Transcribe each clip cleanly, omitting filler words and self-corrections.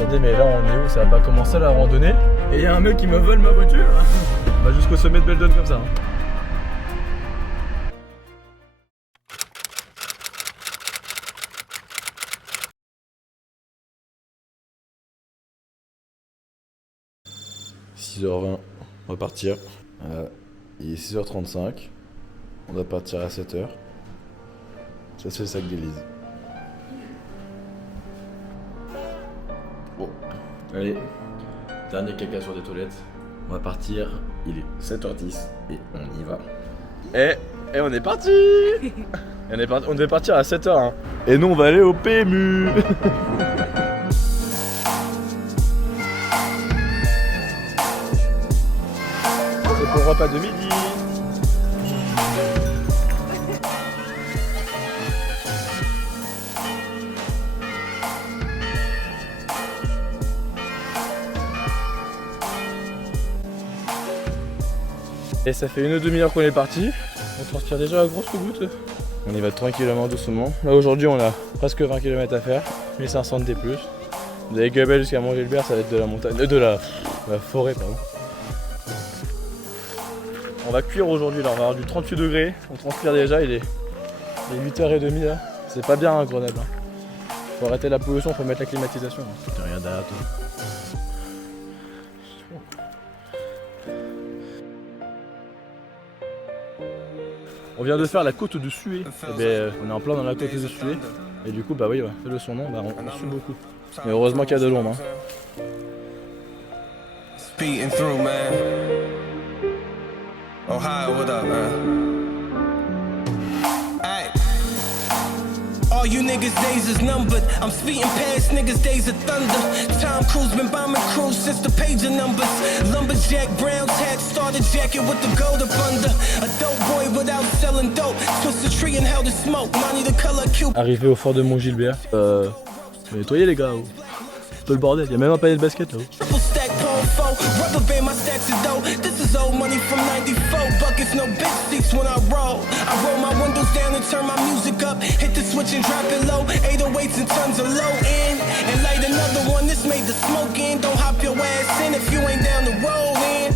Attendez, mais là on est où? Ça va pas commencer la randonnée? Et il y a un mec qui me vole ma voiture. On va jusqu'au sommet de Beldon comme ça. Hein. « 6h20, on va partir. Il est 6h35. On doit partir à 7h. Ça c'est le sac d'Élise. Bon, allez, dernier caca sur des toilettes. On va partir, il est 7h10 et on y va. Et on est parti. On devait partir à 7h. Hein. Et nous on va aller au PMU. C'est pour le repas de midi. Et ça fait une demi-heure qu'on est parti. On transpire déjà à grosse goutte. On y va tranquillement, doucement. Là aujourd'hui on a presque 20 km à faire. 1500 de D+. Vous avez Gabelle jusqu'à Montgilbert, ça va être de la montagne. De la forêt, pardon. On va cuire aujourd'hui là, on va avoir du 38 degrés. On transpire déjà, il est 8h30 là. C'est pas bien à Grenoble. Hein. Faut arrêter la pollution, faut mettre la climatisation. T'as rien derrière toi. On vient de faire la côte de Suez. Et ben, on est en plein dans la côte de Suez. Et du coup, bah oui, fait de son nom, bah, on sue beaucoup. Mais heureusement qu'il y a de l'ombre. Hein. Speeding through, man. Ohio, what up, man? Hey. All you niggas' days is numbered. I'm speeding past niggas' days of thunder. Tom Cruise been bombing crews since the pager numbers. Lumberjack, brown tag, starter jacket with the gold up under. A dope boy without selling dope. Twist the tree and held the smoke. Money the color cube. Arrivé au fort de Montgilbert. Nettoyez les gars. C'est le bordel. Y'a même un panier de basket là. Rubber band my stacks of dough. This is old money from 94. Buckets, no big seats when I roll. I roll my windows down and turn my music up. Hit the switch and drop it low. 808s and tons of low end. And light another one, this made the smoke in. Don't hop your ass in if you ain't down the road in.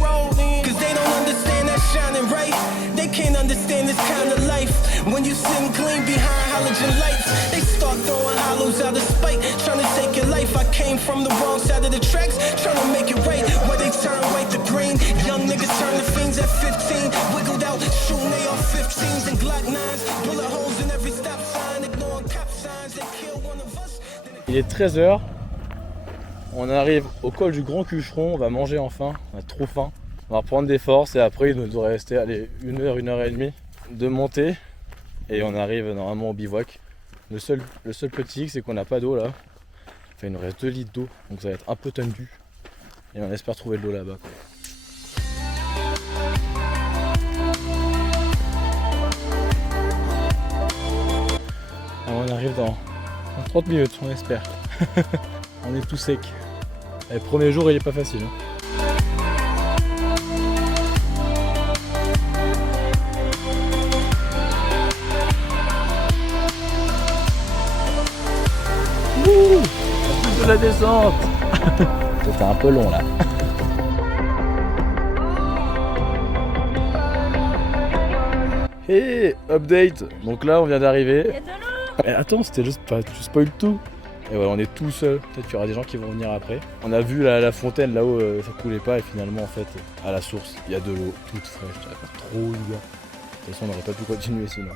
Cause they don't understand that shining right. They can't understand this kind of life. When you sitting clean behind halogen lights, they start throwing hollows out of spite. Trying to take your life. I came from the wrong side of the tracks. Trying to make it right. Where they turn white to green. Young niggas turn to fiends at 15. Wiggled out, shooting they off 15s and Glock 9s. Bullet holes in every stop sign. Ignoring cop signs. They kill one of us. Il est 13h. On arrive au col du Grand Cucheron. On va manger enfin. On a trop faim. On va reprendre des forces et après il nous devrait rester allez, 1h et demie de montée. Et on arrive normalement au bivouac. Le seul petit hic c'est qu'on n'a pas d'eau là. Enfin, il nous reste 2 litres d'eau. Donc ça va être un peu tendu. Et on espère trouver de l'eau là-bas. Alors on arrive dans 30 minutes, on espère. On est tout sec. Le premier jour il est pas facile. Hein. Ouh, de la descente. C'était un peu long là. Hey, update. Donc là on vient d'arriver. Attends, c'était juste pas, tu spoil tout. Et voilà, on est tout seul. Peut-être qu'il y aura des gens qui vont venir après. On a vu la fontaine là-haut, ça coulait pas et finalement en fait à la source il y a de l'eau toute fraîche. Ça va faire trop du bien. De toute façon on n'aurait pas pu continuer sinon.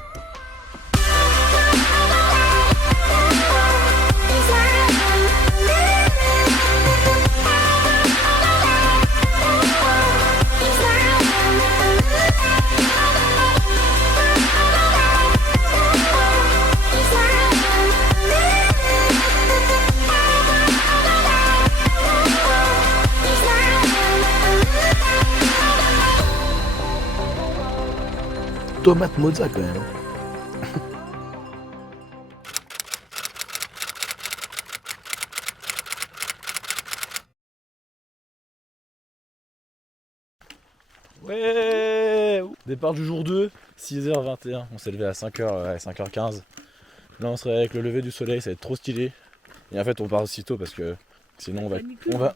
Tomate mozza quand même. Ouais. Départ du jour 2, 6h21. On s'est levé à 5h15. Là on serait avec le lever du soleil, ça va être trop stylé. Et en fait on part aussitôt parce que Sinon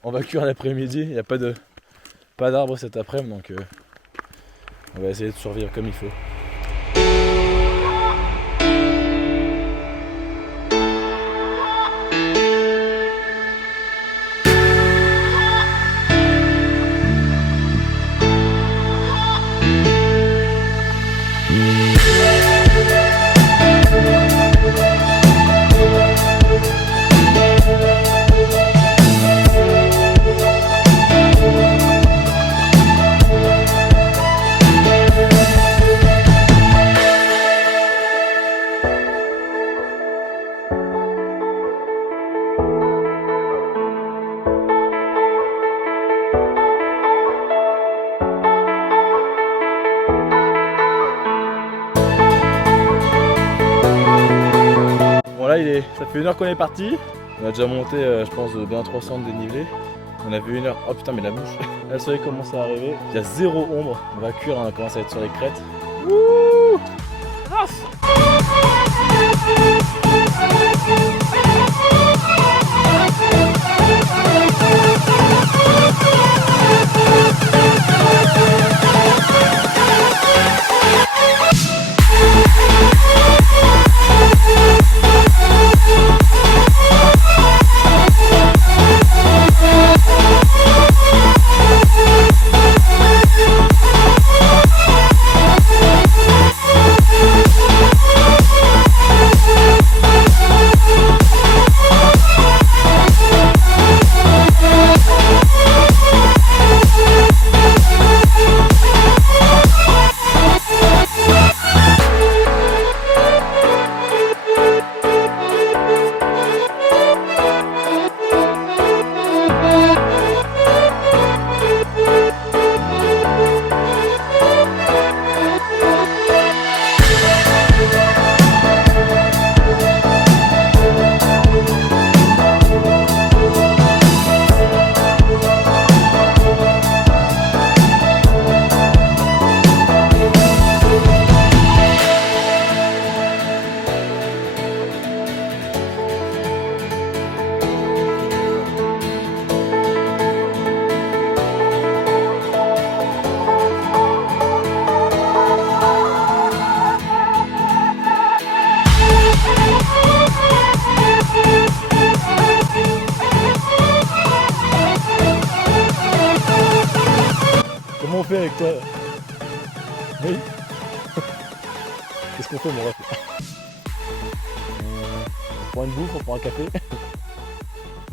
on va cuire l'après-midi. Il n'y a pas d'arbre cet après-midi, donc on va essayer de survivre comme il faut. Là ça fait 1 heure qu'on est parti. On a déjà monté je pense de bien 300 de dénivelé. On a vu 1 heure. Oh putain mais la bouche. Là, le soleil commence à arriver. Il y a 0 ombre. On va cuire, on a commencé à être sur les crêtes. Wouh! Comment on fait avec toi? Oui. Qu'est-ce qu'on fait mon ref? On prend une bouffe, on prend un café.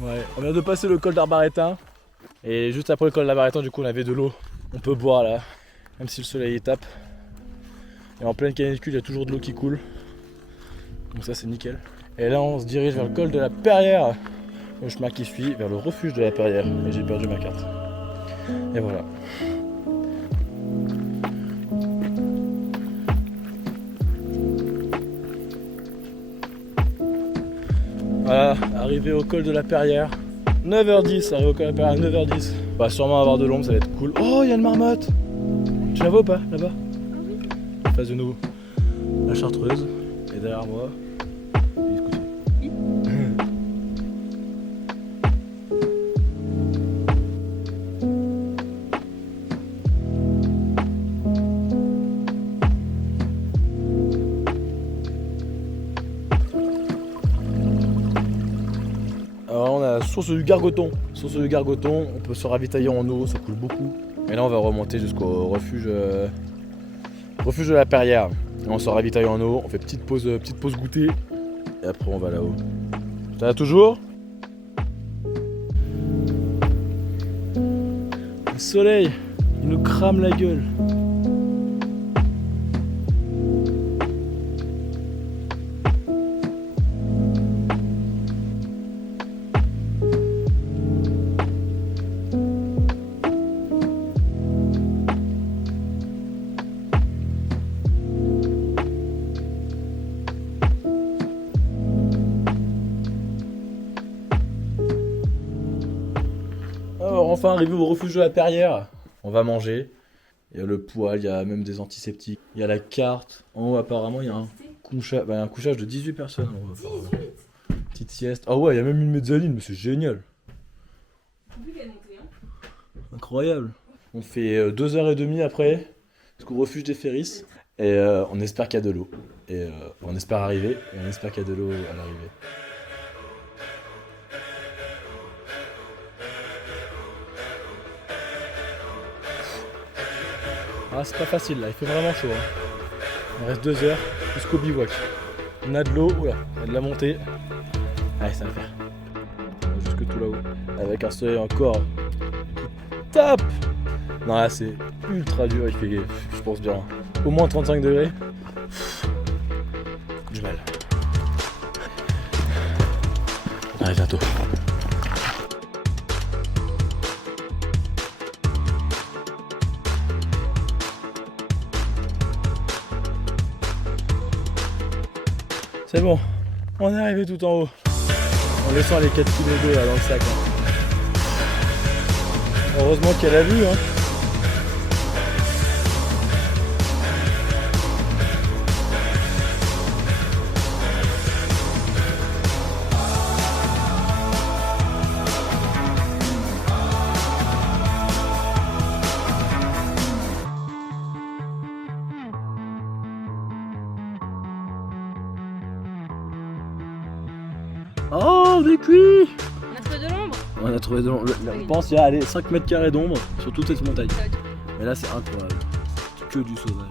Ouais, on vient de passer le col d'Arbaretin. Et juste après le col d'Arbaretin, du coup on avait de l'eau. On peut boire là, même si le soleil y tape. Et en pleine canicule, il y a toujours de l'eau qui coule. Donc ça c'est nickel. Et là on se dirige vers le col de la Perrière. Le chemin qui suit vers le refuge de la Perrière. Et j'ai perdu ma carte. Et voilà. Voilà, arrivé au col de la Perrière. 9h10, arrivé au col de la Perrière à 9h10. On va sûrement avoir de l'ombre, ça va être cool. Oh, il y a une marmotte! Tu la vois ou pas, là-bas? En face de nous, la Chartreuse. Et derrière moi, alors on a la source du Gargoton. Source du Gargoton, on peut se ravitailler en eau, ça coule beaucoup. Et là on va remonter jusqu'au refuge de la Perrière. Et on se ravitaille en eau, on fait petite pause goûter. Et après on va là-haut. T'en as toujours? Le soleil, il nous crame la gueule. Alors enfin arrivé au refuge de la Perrière, on va manger. Il y a le poêle, il y a même des antiseptiques. Il y a la carte. En haut apparemment il y a un couchage de 18 personnes. 18. Petite sieste. Ah ouais, il y a même une mezzanine, mais c'est génial. Incroyable. On fait 2h30 après, jusqu'au refuge des Ferris. Et on espère qu'il y a de l'eau. Et on espère arriver. Et on espère qu'il y a de l'eau à l'arrivée. Ah, c'est pas facile là, il fait vraiment chaud. Hein. Il reste 2 heures jusqu'au bivouac. On a de l'eau, oula, on a de la montée. Allez, ça va le faire. Jusque tout là-haut. Avec un soleil encore qui tape. Non, là c'est ultra dur, il fait, je pense bien, au moins 35 degrés. Du mal. On arrive bientôt. C'est bon, on est arrivé tout en haut. En laissant les 4 kg d'eau là dans le sac. Hein. Heureusement qu'elle a vu. Hein. Oh, on est cuit! On a trouvé de l'ombre. On a trouvé de l'ombre. Je pense qu'il y a 5 mètres carrés d'ombre sur toute cette montagne. Mais là, c'est incroyable. Que du sauvage.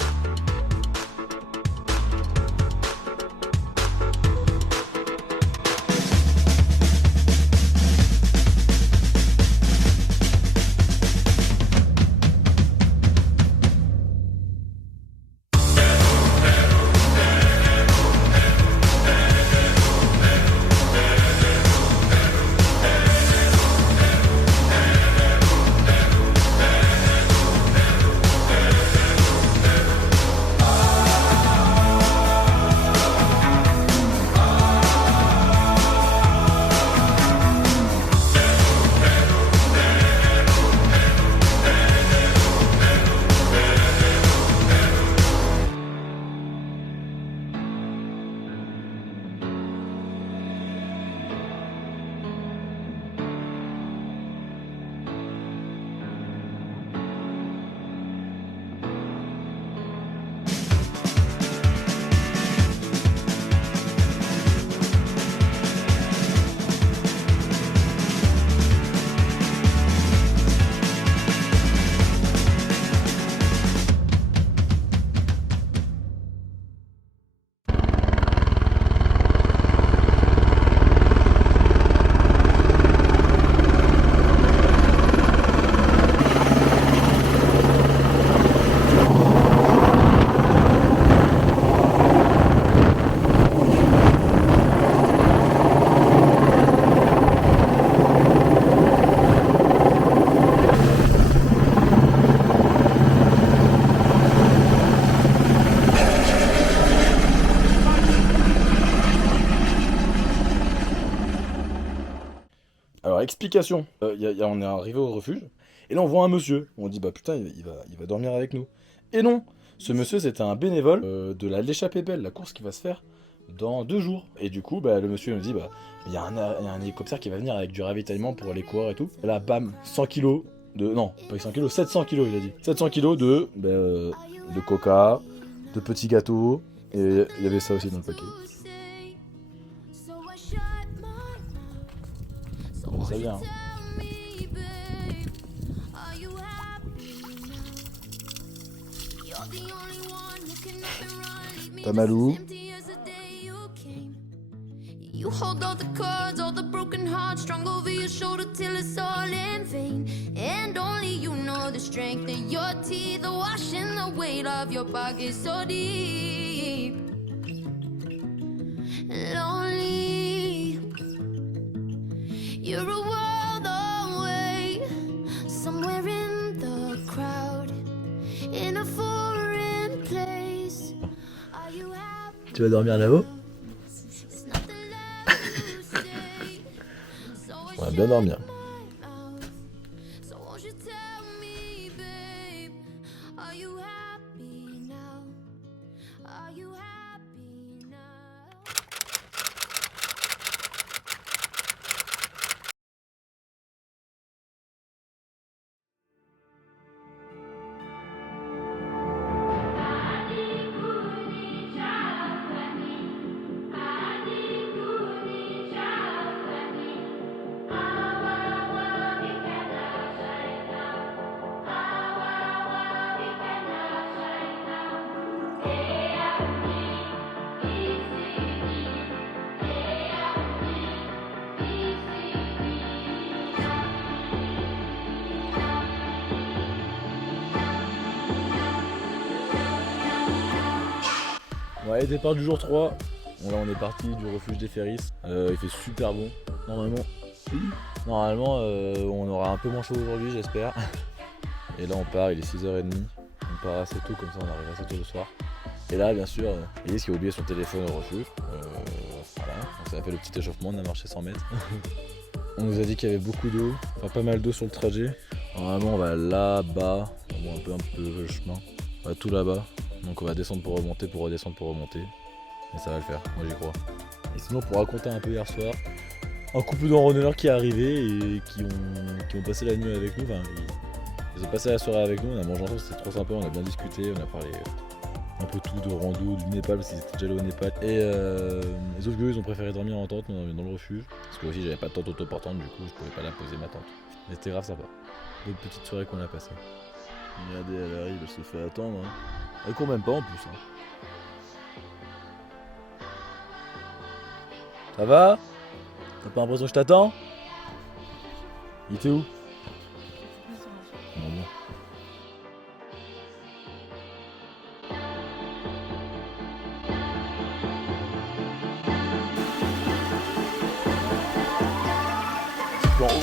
Alors, explication. On est arrivé au refuge. Et là, on voit un monsieur. On dit, bah putain, il va dormir avec nous. Et non, ce monsieur, c'était un bénévole de l'échappée belle, la course qui va se faire dans 2 jours. Et du coup, bah, le monsieur nous dit, bah, il y a un hélicoptère qui va venir avec du ravitaillement pour les coureurs et tout. Et là, bam, 100 kilos de... Non, pas 100 kilos, 700 kilos, il a dit. 700 kilos de coca, de petits gâteaux. Et il y avait ça aussi dans le paquet. Bon, ça vient. Tamalou. You hold all the cards, all the broken hearts strung over your shoulder till it's all in vain. And only you know the strength of your teeth are washing the weight of your pockets so deep. Lonely, you're a world away, somewhere in the crowd, in a foreign place. Are you happy? Tu vas dormir là-haut? On va bien dormir. Ouais, départ du jour 3. Bon, là on est parti du refuge des Ferris. Il fait super bon. Normalement on aura un peu moins chaud aujourd'hui, j'espère. Et là on part, il est 6h30. On part assez tôt, comme ça on arrive assez tôt le soir. Et là bien sûr, Elise qui a oublié son téléphone au refuge. Voilà, donc ça a fait le petit échauffement, on a marché 100 mètres. On nous a dit qu'il y avait beaucoup d'eau, enfin pas mal d'eau sur le trajet. Normalement on va là-bas, on voit un peu le chemin. On va tout là-bas. Donc on va descendre pour remonter, pour redescendre pour remonter. Mais ça va le faire, moi j'y crois. Et sinon pour raconter un peu hier soir, un couple de randonneurs qui est arrivé et qui ont passé la nuit avec nous. Enfin, ils ont passé la soirée avec nous, on a mangé ensemble, c'était trop sympa, on a bien discuté, on a parlé un peu tout de rando, du Népal parce qu'ils étaient déjà allés au Népal. Et les autres gars ils ont préféré dormir en tente, mais on a dormi dans le refuge. Parce que aussi j'avais pas de tente autoportante, du coup je pouvais pas la poser ma tente. Mais c'était grave sympa. D'autres petites soirées qu'on a passées. Regardez, elle arrive, elle se fait attendre. Hein. Elle court même pas en plus. Hein. Ça va? T'as pas l'impression que je t'attends? Il était où? Non, non. Plan haut.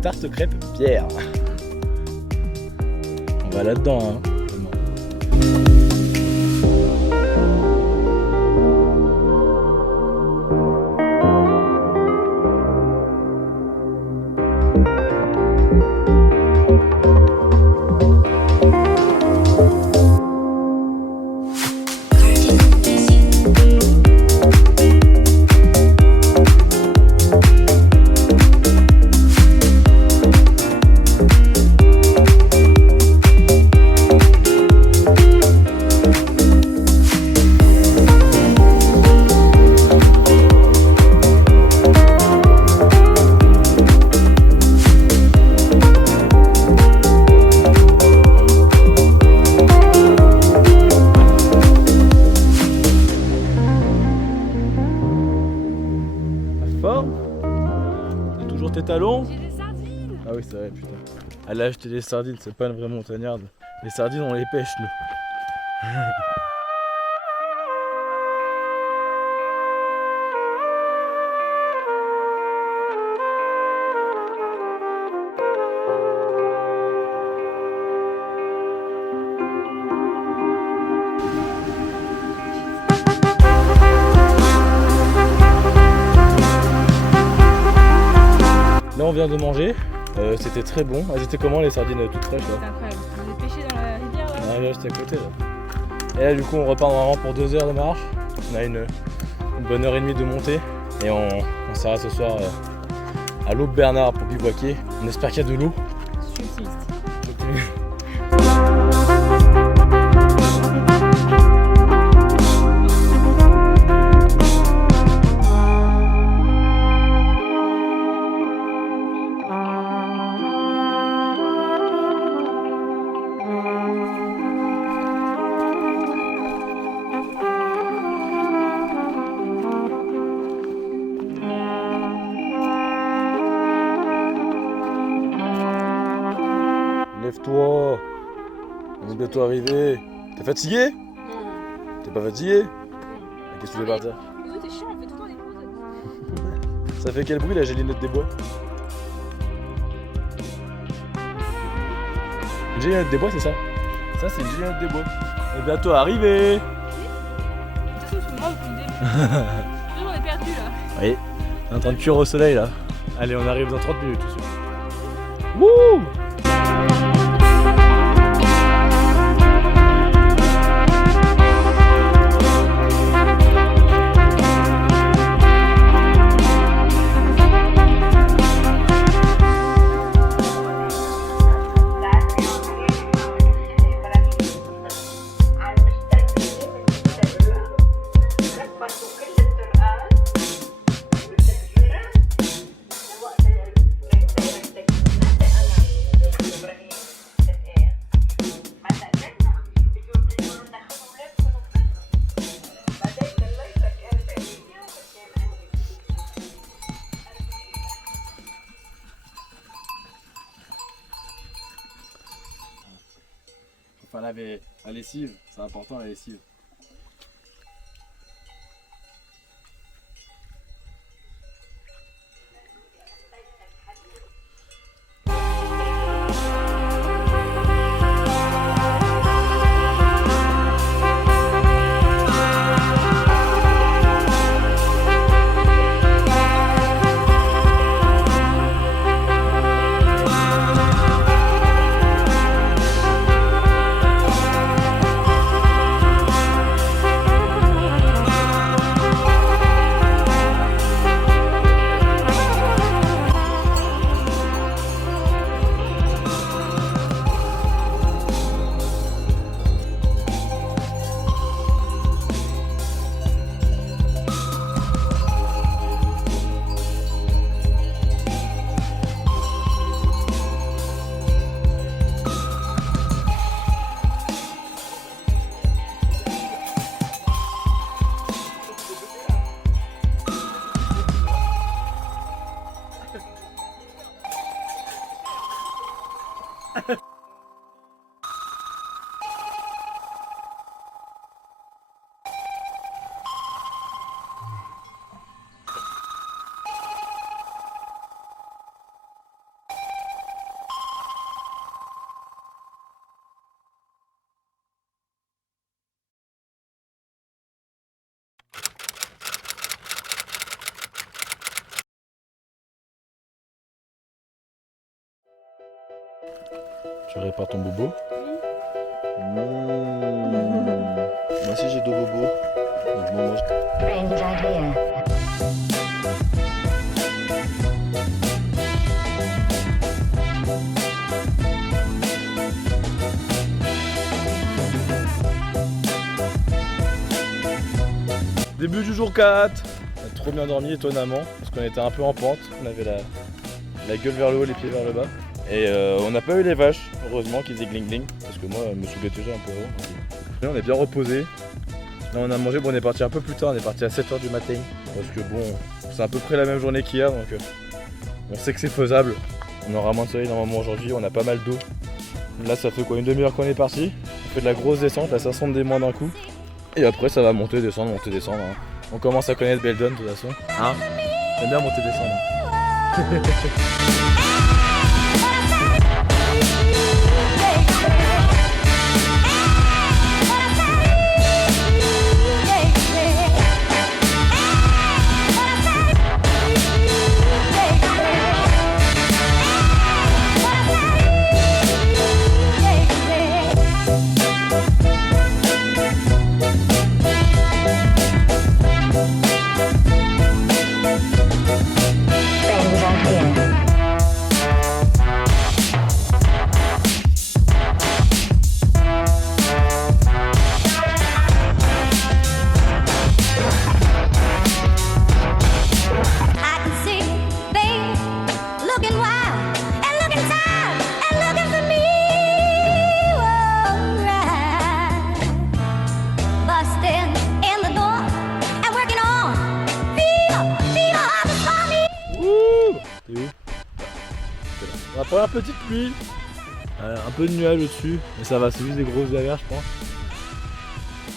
Tarte crêpe bière. On va là-dedans, hein. Fort. T'as toujours tes talons. J'ai des sardines. Ah oui, c'est vrai, putain. Elle a acheté des sardines, c'est pas une vraie montagnarde. Les sardines, on les pêche, nous. Là on vient de manger, c'était très bon. Elles étaient comment les sardines toutes fraîches là? C'est incroyable. On est pêché dans la rivière là. Ah là j'étais à côté là. Et là du coup on repart normalement pour 2 heures de marche. On a une bonne heure et demie de montée. Et on s'arrête ce soir à l'Aube Bernard pour bivouaquer. On espère qu'il y a de l'eau. Je suis optimiste. Lève-toi, on est bientôt arrivé. T'es fatigué? T'es pas fatigué? Qu'est-ce que tu fais par terre? Oui, t'es chiant, on fait tout le temps des pauses. Ça fait quel bruit la gélinette des bois? Une gélinette des bois, c'est ça? Ça, c'est une gélinette des bois. On est bientôt arrivé. De toute façon, moi depuis le début. On est perdu là. Oui, on est en train de cuire au soleil là. Allez, on arrive dans 30 minutes tout de suite. Wouh! Enfin laver la lessive, c'est important la lessive. Tu répares ton bobo? Moi aussi j'ai deux bobos. Donc je m'en mange. Début du jour 4. On a trop bien dormi étonnamment parce qu'on était un peu en pente. On avait la gueule vers le haut, les pieds vers le bas. Et on n'a pas eu les vaches, heureusement, qui faisaient gling gling, parce que moi, je me saoulais déjà un peu avant. Là, on est bien reposé. Là, on a mangé, bon, on est parti un peu plus tard, on est parti à 7h du matin. Parce que bon, c'est à peu près la même journée qu'hier, donc on sait que c'est faisable. On aura moins de soleil normalement aujourd'hui, on a pas mal d'eau. Là ça fait quoi, une demi-heure qu'on est parti. On fait de la grosse descente, là ça sonde des moins d'un coup. Et après ça va monter, descendre, monter, descendre. Hein. On commence à connaître Beldon de toute façon. Hein, j'aime bien monter, descendre. La première petite pluie, un peu de nuages au-dessus, mais ça va, c'est juste des grosses averses je pense.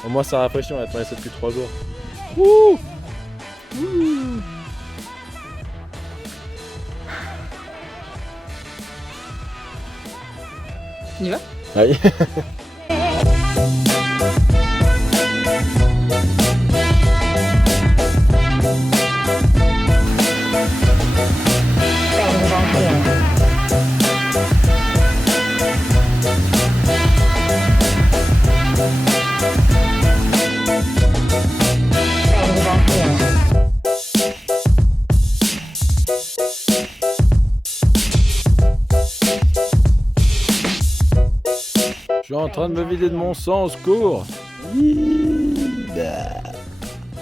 Au moins ça rafraîchit, on attendait ça depuis 3 jours. Ouh Ouh On y va? Allez. Je suis en train de me vider de mon sang, au secours.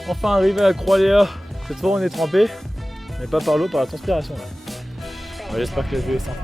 Enfin arrivé à Croix-Léa. Cette fois on est trempé, mais pas par l'eau, par la transpiration là. Ouais, j'espère que la vue est sympa.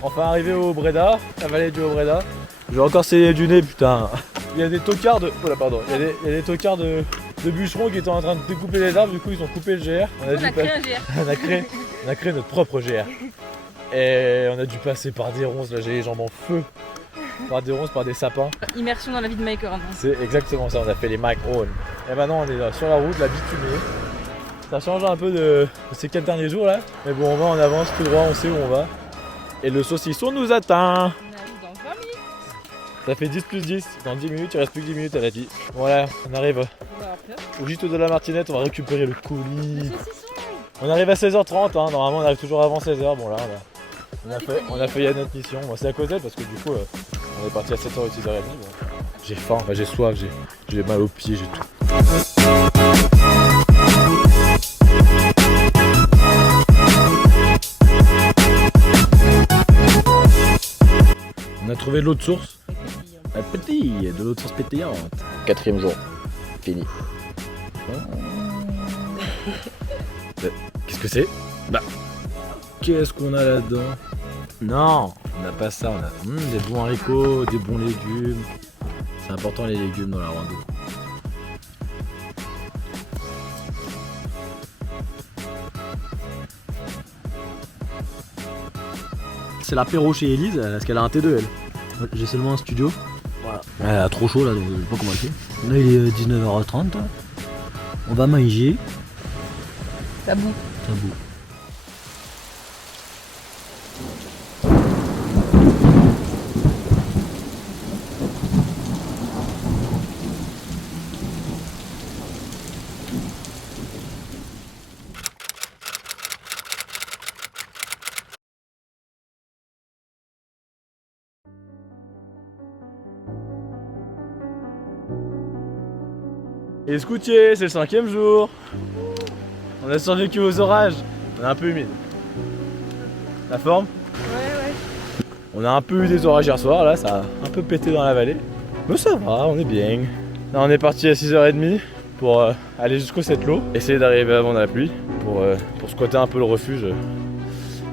Enfin arrivé au Breda, la vallée du Haut-Breda. Je vais encore saigner du nez, putain. Il y a des tocards de... Oh là, pardon. Il y a des tocards de bûcherons qui étaient en train de découper les arbres, du coup ils ont coupé le GR. On a créé un GR. on a créé notre propre GR. Et on a dû passer par des ronces, là j'ai les jambes en feu. Par des ronces, par des sapins. Immersion dans la vie de Mike Horn. C'est exactement ça, on a fait les Mike Horn. Et maintenant on est là, sur la route, la bitumée. Ça change un peu de ces 4 derniers jours là. Mais bon, on va, on avance tout droit, on sait où on va. Et le saucisson nous atteint. On arrive dans 20 minutes. Ça fait 10 plus 10. Dans 10 minutes, il reste plus que 10 minutes à la vie. Voilà, on arrive au gîte de la Martinette, on va récupérer le colis. On arrive à 16h30, hein. Normalement on arrive toujours avant 16h. Bon là, on a fait notre mission. Moi c'est à côté parce que du coup on est parti à 7h ou 6h30. Bon. J'ai faim, j'ai soif, j'ai mal aux pieds, j'ai tout. trouvé de l'eau de source. Petit, de l'eau de source pétillante. 4e jour, fini. Qu'est-ce que c'est? Bah, qu'est-ce qu'on a là-dedans? Non, on n'a pas ça, on a des bons haricots, des bons légumes. C'est important les légumes dans la rando. C'est l'apéro chez Elise, parce qu'elle a un T2 elle. J'ai seulement un studio. Voilà. Elle a trop chaud là, donc je sais pas comment elle fait. Là il est 19h30. On va manger. Tabou. Tabou. Et scoutier, c'est le 5e jour. On a survécu aux orages. On est un peu humide. La forme? Ouais. On a un peu eu des orages hier soir, là, ça a un peu pété dans la vallée. Mais ça va, on est bien. Là, on est parti à 6h30 pour aller jusqu'au Sept-Lô. Essayer d'arriver avant la pluie pour squatter un peu le refuge.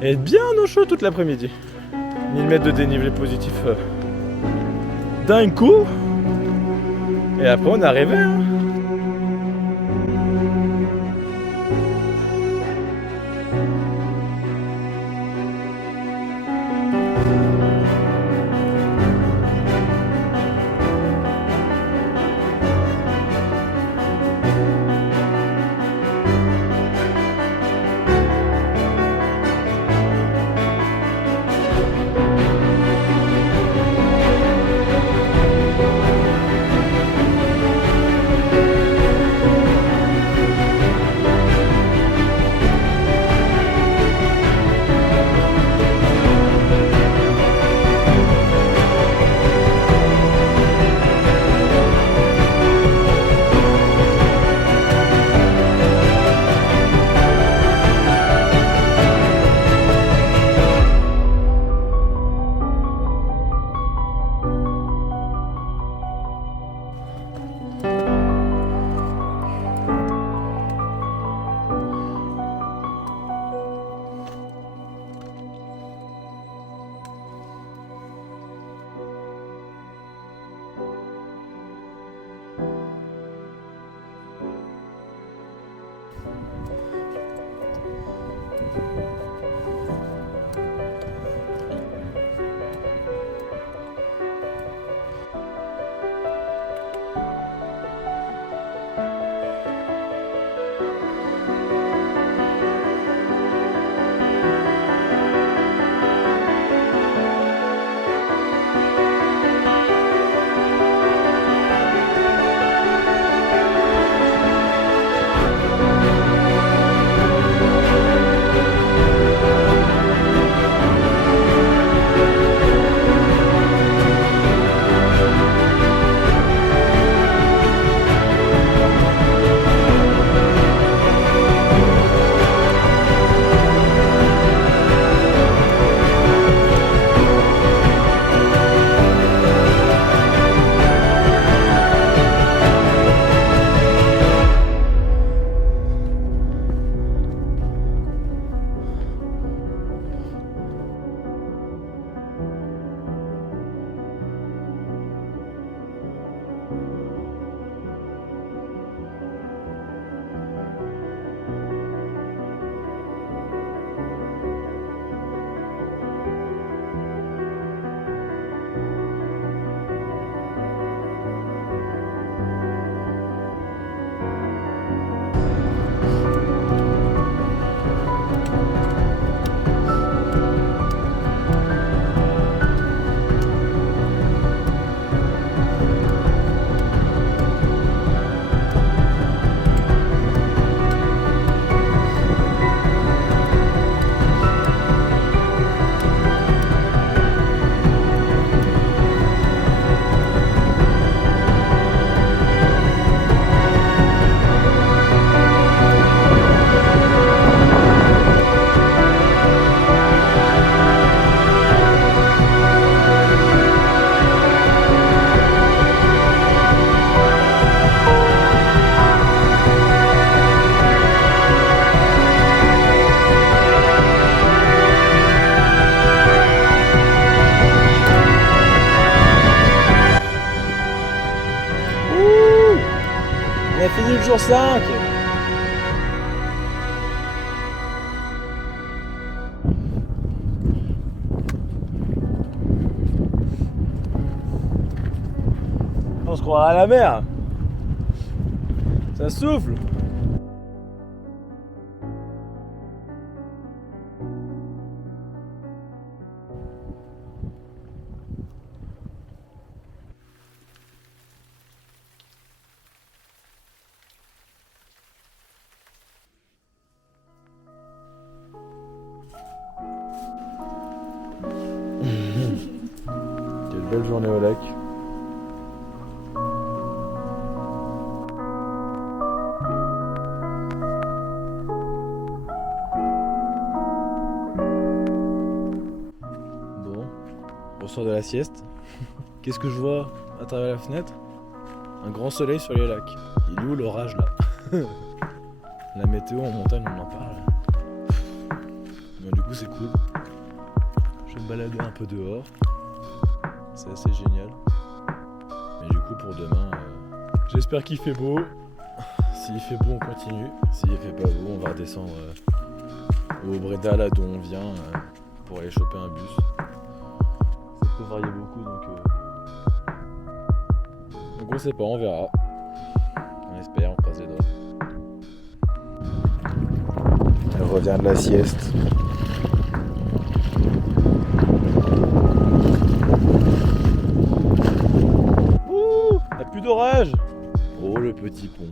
Et être bien au chaud toute l'après-midi. 1000 mètres de dénivelé positif d'un coup. Et après, on est arrivé. Hein. sur 5. On se croira à la mer. Ça souffle. Quelle belle journée au lac. Bon, on sort de la sieste. Qu'est-ce que je vois à travers la fenêtre? Un grand soleil sur les lacs. Il est où l'orage là? La météo en montagne, on en parle. Bon, du coup c'est cool. Je vais me balader un peu dehors. C'est assez génial. Mais du coup pour demain, j'espère qu'il fait beau. S'il fait beau, on continue. S'il fait pas beau, on va redescendre au Breda là d'où on vient pour aller choper un bus. Ça peut varier beaucoup donc on sait pas, on verra. On espère, on croise les doigts. Elle revient de la sieste. Ouh, y'a plus d'orage. Oh le petit pont.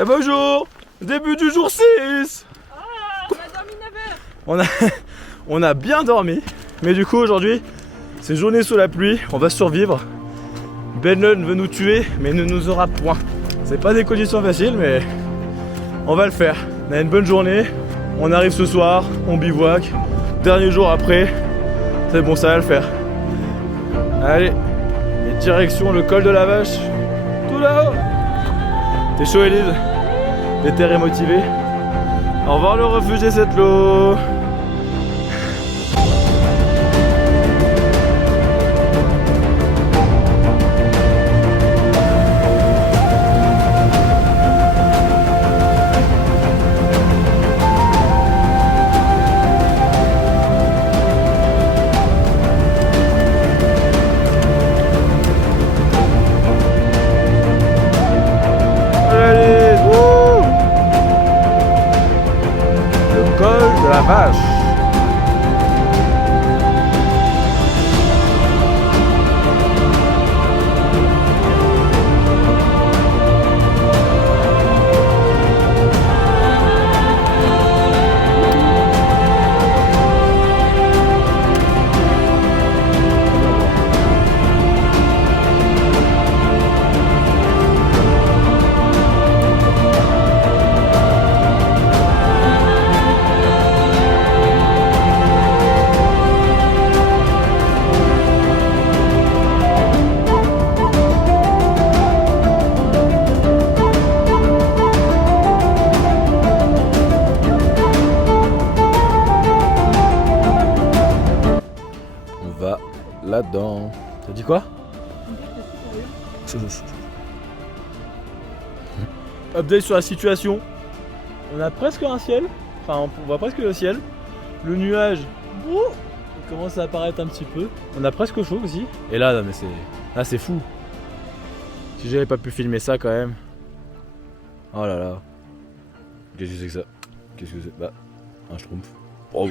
Et bonjour! Début du jour 6! On a dormi 9 heures. On a bien dormi, mais du coup aujourd'hui c'est journée sous la pluie, on va survivre. Benlon veut nous tuer mais ne nous aura point. C'est pas des conditions faciles mais on va le faire. On a une bonne journée, on arrive ce soir, on bivouac. Dernier jour après, c'est bon, ça va le faire. Allez, et direction le col de la Vache, tout là-haut. T'es chaud Elise? Déter et motivé. Au revoir le refuge des 7 lots. Update sur la situation. On a presque un ciel. Enfin, on voit presque le ciel. Le nuage, il commence à apparaître un petit peu. On a presque chaud aussi. Et là, non, mais c'est fou. Si j'avais pas pu filmer ça quand même. Oh là là. Qu'est-ce que c'est que ça? Qu'est-ce que c'est? Bah, un schtroumpf. Bravo.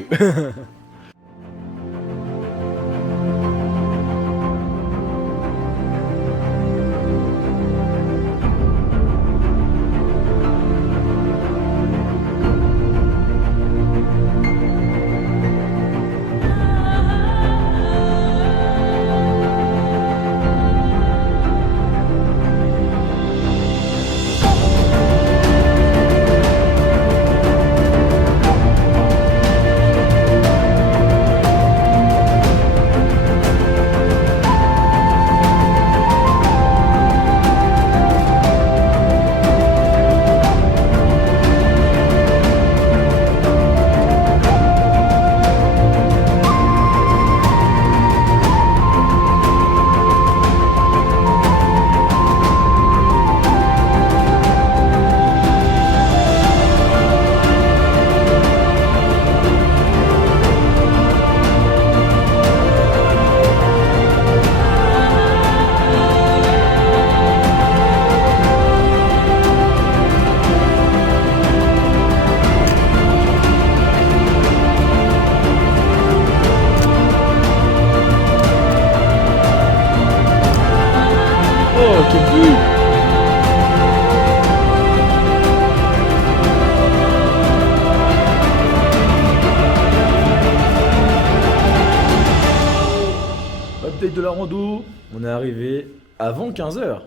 Update de la rando. On est arrivé avant 15h.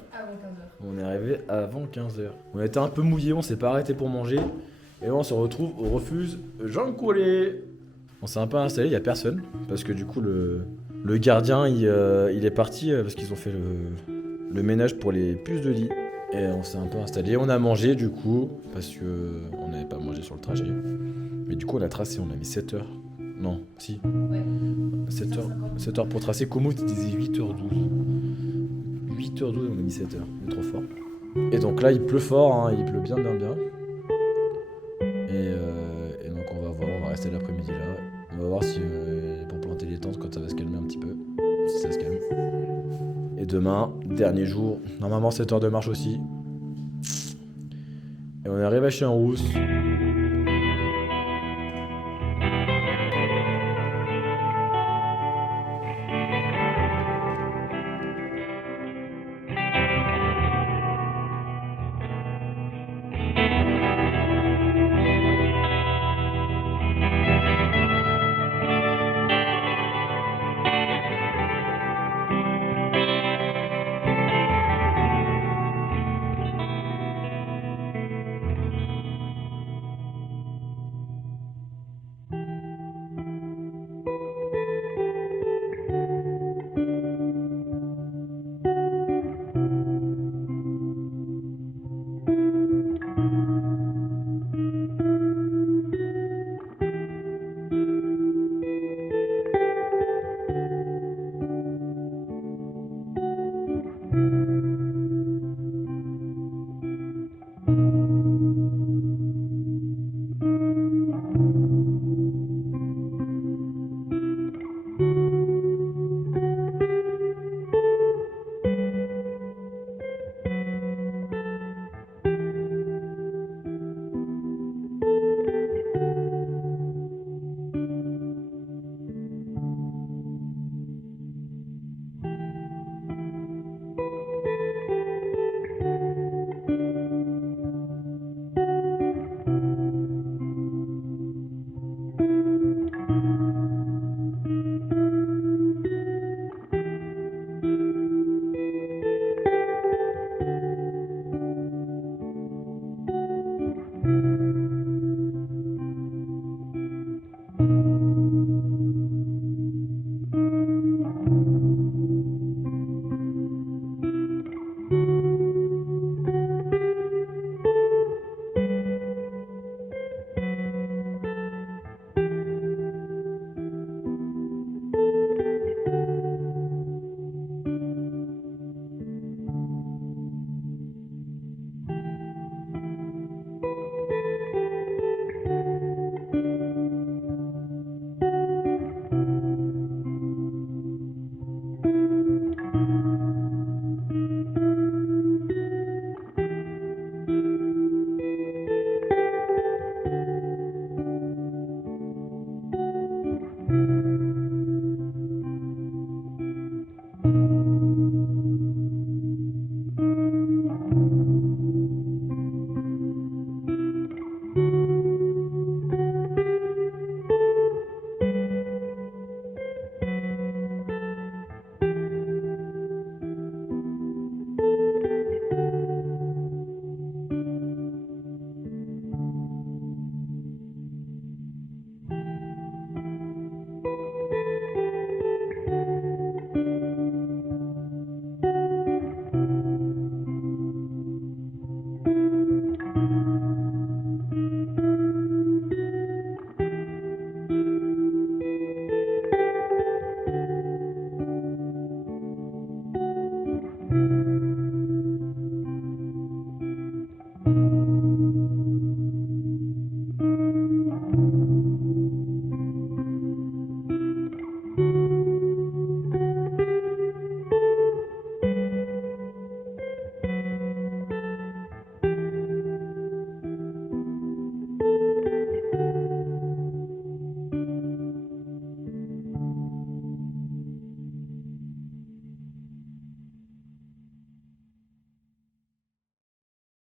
On est arrivé avant 15h. On était un peu mouillé, on s'est pas arrêté pour manger. Et là, on se retrouve au refuge Jean Collet. On s'est un peu installé, il y a personne. Parce que du coup, le gardien, il est parti parce qu'ils ont fait le ménage pour les puces de lit. Et on s'est un peu installé. On a mangé du coup, parce que on n'avait pas mangé sur le trajet. Mais du coup, on a tracé, on a mis 7 heures. Non, si. Ouais. 7 heures pour tracer. Komoot, il disait 8h12. 8h12, on a mis 7 heures. On est trop fort. Et donc là, il pleut fort, hein, il pleut bien. Et donc on va voir, on va rester l'après-midi là. On va voir si pour planter les tentes quand ça va se calmer un petit peu. Si ça se calme. Et demain, dernier jour, normalement 7 heures de marche aussi. Et on est arrivé à Chien-Rousse.